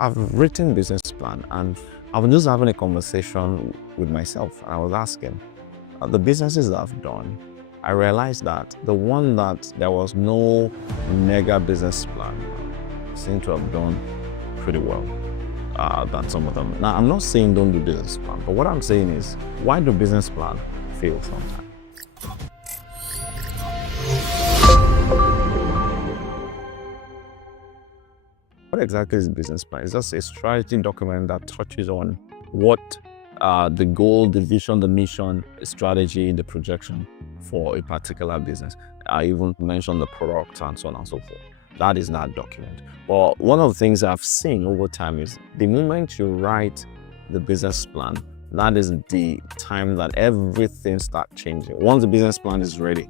I've written business plan, and I was just having a conversation with myself, and I was asking, the businesses that I've done, I realized that the one that there was no mega business plan seemed to have done pretty well than some of them. Now, I'm not saying don't do business plan, but what I'm saying is, why do business plan fail sometimes? What exactly is a business plan? It's just a strategy document that touches on what the goal, the vision, the mission, the strategy, the projection for a particular business. I even mentioned the product and so on and so forth. That is that document. Well, one of the things I've seen over time is the moment you write the business plan, that is the time that everything starts changing. Once the business plan is ready,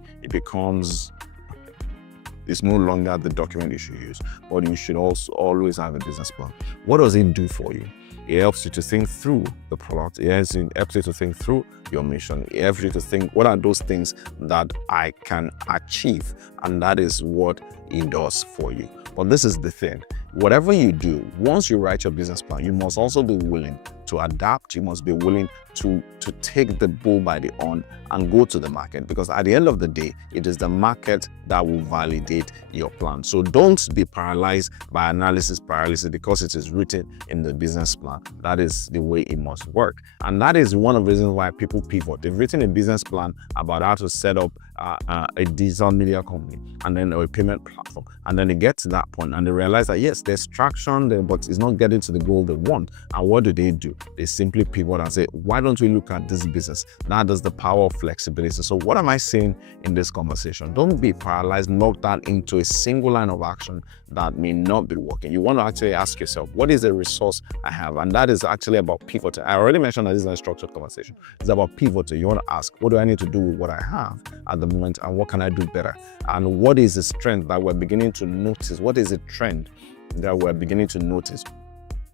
it's no longer the document you should use, but you should also always have a business plan. What does it do for you? It helps you to think through the product. It helps you to think through your mission. It helps you to think, what are those things that I can achieve? And that is what it does for you. But this is the thing. Whatever you do, once you write your business plan, you must also be willing to adapt. You must be willing to take the bull by the horn and go to the market, because at the end of the day, it is the market that will validate your plan. So don't be paralyzed by analysis paralysis because it is written in the business plan. That is the way it must work. And that is one of the reasons why people pivot. They've written a business plan about how to set up a digital media company and then a payment platform. And then they get to that point and they realize that yes, there's traction there, but it's not getting to the goal they want. And what do? They simply pivot and say, why don't we look at this business? Now there's the power of flexibility. So what am I saying in this conversation? Don't be paralyzed, locked down into a single line of action that may not be working. You want to actually ask yourself, what is the resource I have? And that is actually about pivoting. I already mentioned that this is a structured conversation. It's about pivoting. You want to ask, what do I need to do with what I have at the moment, and what can I do better? And what is the strength that we're beginning to notice? What is the trend that we're beginning to notice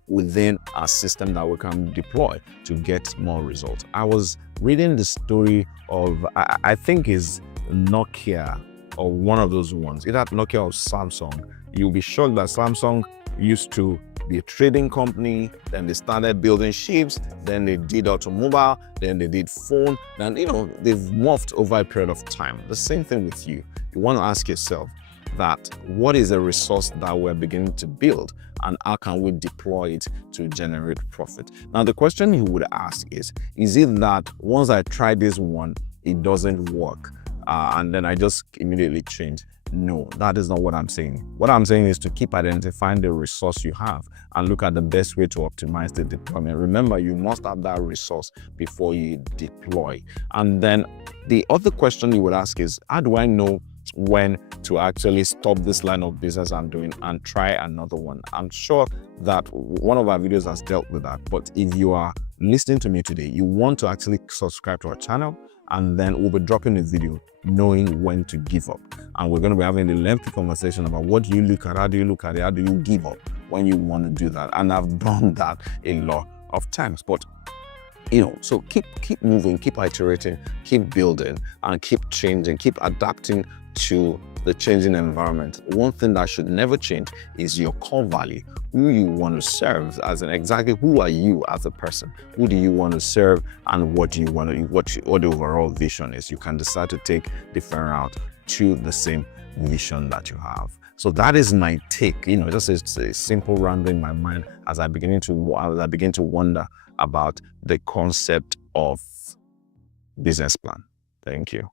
within our system that we can deploy to get more results? I was reading the story of, I think is Nokia, or one of those ones, either Nokia or Samsung. You'll be shocked that Samsung used to be a trading company, then they started building ships, then they did automobile, then they did phone, then they've morphed over a period of time. The same thing with you. You want to ask yourself that what is a resource that we're beginning to build, and how can we deploy it to generate profit? Now the question you would ask is it that once I try this one, it doesn't work, and then I just immediately change? No, that is not what I'm saying. What I'm saying is to keep identifying the resource you have and look at the best way to optimize the deployment. Remember, you must have that resource before you deploy. And then the other question you would ask is, how do I know when to actually stop this line of business I'm doing and try another one? I'm sure that one of our videos has dealt with that, but if you are listening to me today, you want to actually subscribe to our channel, and then we'll be dropping a video knowing when to give up. And we're going to be having a lengthy conversation about what do you look at, how do you look at it, how do you give up when you want to do that. And I've done that a lot of times. But so keep moving, keep iterating, keep building, and keep changing, keep adapting to the changing environment. One thing that should never change is your core value, who you want to serve, as in exactly who are you as a person, who do you want to serve, and what do you want to, what the overall vision is. You can decide to take different route to the same vision that you have. So that is my take. Just a simple rambling in my mind as I begin to wonder about the concept of business plan. Thank you.